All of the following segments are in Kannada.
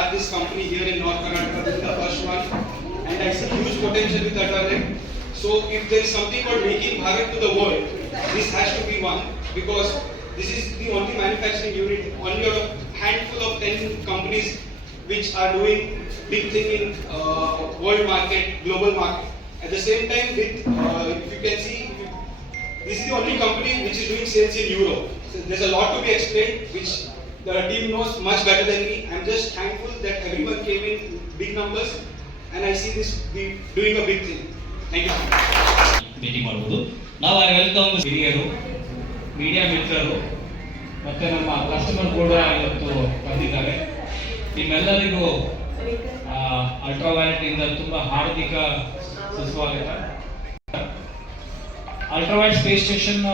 start this company here in North Karnataka. This is the first one, and I see huge potential with Ultravalent. So if there is something called making Bharat to the world, this has to be one, because this is the only manufacturing unit, only out of handful of 10 companies which are doing big thing in world market, global market. At the same time, with if you can see, this is the only company which is doing sales in Europe. So there's a lot to be explained, which the team knows much better than me. I'm just thankful that everyone came in big numbers, and I see this be doing a big thing. Thank you. ಭೇಟಿ ಮಾಡಬಹುದು. ನಾವು ಐ ವೆಲ್ಕಮ್ ಹಿರಿಯರು, ಮೀಡಿಯಾ ಮಿತ್ರರು ಮತ್ತೆ ನಮ್ಮ ಕಸ್ಟಮರ್ ಕೂಡ ಇವತ್ತು ಬಂದಿದ್ದಾರೆ. ನಿಮ್ಮೆಲ್ಲರಿಗೂ ಅಲ್ಟ್ರಾವೈಲೆಟ್ ಇಂದ ತುಂಬಾ ಹಾರ್ದಿಕ ಸುಸ್ವಾಗತ. ಅಲ್ಟ್ರಾವೈಲೆಟ್ ಸ್ಪೇಸ್ ಸ್ಟೇಷನ್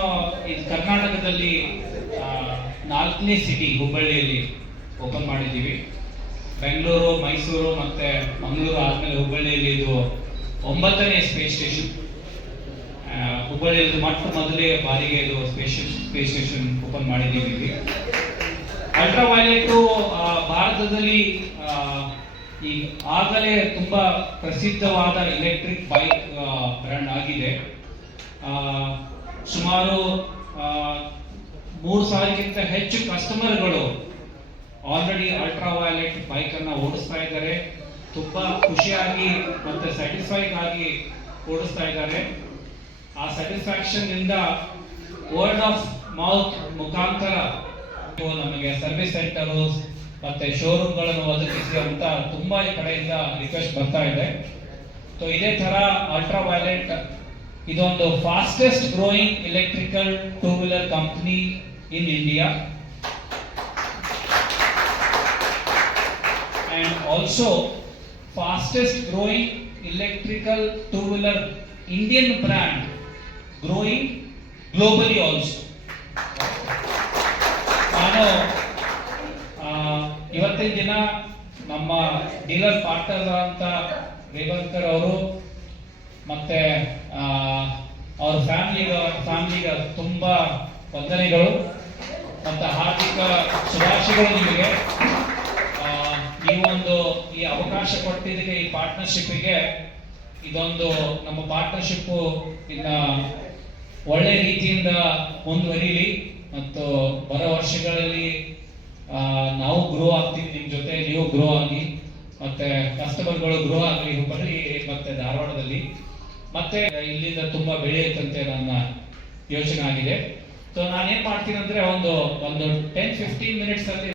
ಇದು ಕರ್ನಾಟಕದಲ್ಲಿ 4ನೇ ಸಿಟಿ ಹುಬ್ಬಳ್ಳಿಯಲ್ಲಿ ಓಪನ್ ಮಾಡಿದ್ದೀವಿ. ಬೆಂಗಳೂರು, ಮೈಸೂರು ಮತ್ತೆ ಮಂಗಳೂರು ಆದ್ಮೇಲೆ ಹುಬ್ಬಳ್ಳಿಯಲ್ಲಿ ಇದು 9ನೇ ಸ್ಪೇಸ್ ಸ್ಟೇಷನ್. ಹುಬ್ಬಳ್ಳಿಯಲ್ಲಿ ಮೊದಲೇ ಬಾರಿಗೆ ಇದು ಸ್ಪೇಸ್ ಸ್ಟೇಷನ್ ಓಪನ್ ಮಾಡಿದ್ದೀವಿ. ಅಲ್ಟ್ರಾವೈಲೆಟ್ ಭಾರತದಲ್ಲಿ ಆಗಲೇ ತುಂಬಾ ಪ್ರಸಿದ್ಧವಾದ ಎಲೆಕ್ಟ್ರಿಕ್ ಬೈಕ್ ಬ್ರ್ಯಾಂಡ್ ಆಗಿದೆ. ಸುಮಾರು 3,000ಕ್ಕಿಂತ ಹೆಚ್ಚು ಕಸ್ಟಮರ್ಗಳು ಆಲ್ರೆಡಿ ಅಲ್ಟ್ರಾವೈಲೆಟ್ ಬೈಕ್ ಅನ್ನ ಓಡಿಸ್ತಾ ಇದ್ದಾರೆ. ತುಂಬಾ ಖುಷಿಯಾಗಿ ಮತ್ತೆ ಸ್ಯಾಟಿಸ್ಫೈಡ್ ಆಗಿ ಓಡಿಸ್ತಾ ಇದ್ದಾರೆ. ಆ ಸ್ಯಾಟಿಸ್ಫ್ಯಾಕ್ಷನ್ ಇಂದ ವರ್ಡ್ ಆಫ್ ಮೌತ್ ಮುಖಾಂತರ ನಮಗೆ ಸರ್ವಿಸ್ ಸೆಂಟರ್ ಮತ್ತೆ ಶೋರೂಮ್ಗಳನ್ನು ಒದಗಿಸಿ ಅಂತ ತುಂಬಾ ಕಡೆಯಿಂದ ರಿಕ್ವೆಸ್ಟ್ ಬರ್ತಾ ಇದೆ. ಸೊ ಇದೇ ತರ ಅಲ್ಟ್ರಾವೈಲೆಟ್ ಇದೊಂದು fastest growing electrical two wheeler company in India, and also fastest growing electrical two-wheeler Indian brand growing globally also. ನಾನು ಇವತ್ತಿನ ದಿನ ನಮ್ಮ ಡೀಲರ್ ಪಾರ್ಟ್ನರ್ ಅಂತ ರೇವಂಕರ್ ಅವರು ಮತ್ತೆ ಅವ್ರ ಫ್ಯಾಮಿಲಿಗೆ ತುಂಬಾ ವಂದನೆಗಳು ಮತ್ತೆ ಹಾರ್ದಿಕ ಶುಭಾಶಯಗಳು ನಿಮಗೆ. ನೀವೊಂದು ಈ ಅವಕಾಶ ಕೊಟ್ಟಿದ್ದಕ್ಕೆ, ಈ ಪಾರ್ಟ್ನರ್ಶಿಪ್ಗೆ, ಇದೊಂದು ನಮ್ಮ ಪಾರ್ಟ್ನರ್ಶಿಪ್ ಇನ್ನ ಒಳ್ಳೆ ರೀತಿಯಿಂದ ಮುಂದುವರಿಲಿ ಮತ್ತು ಬರೋ ವರ್ಷಗಳಲ್ಲಿ ನಾವು ಗ್ರೋ ಆಗ್ತೀವಿ ನಿಮ್ಮ ಜೊತೆ, ನೀವು ಗ್ರೋ ಆಗಿ ಮತ್ತೆ ಕಸ್ಟಮರ್ಗಳು ಗ್ರೋ ಆಗಲಿ ಹುಬ್ಬಳ್ಳಿ ಮತ್ತೆ ಧಾರವಾಡದಲ್ಲಿ, ಮತ್ತೆ ಇಲ್ಲಿಂದ ತುಂಬಾ ಬೆಳೆಯುತ್ತಂತೆ ನನ್ನ ಯೋಚನೆ ಆಗಿದೆ. ಸೊ ನಾನೇನ್ ಮಾಡ್ತೀನಿ ಅಂದ್ರೆ ಒಂದು 10-15 ಮಿನಿಟ್ಸ್ ಅಲ್ಲಿ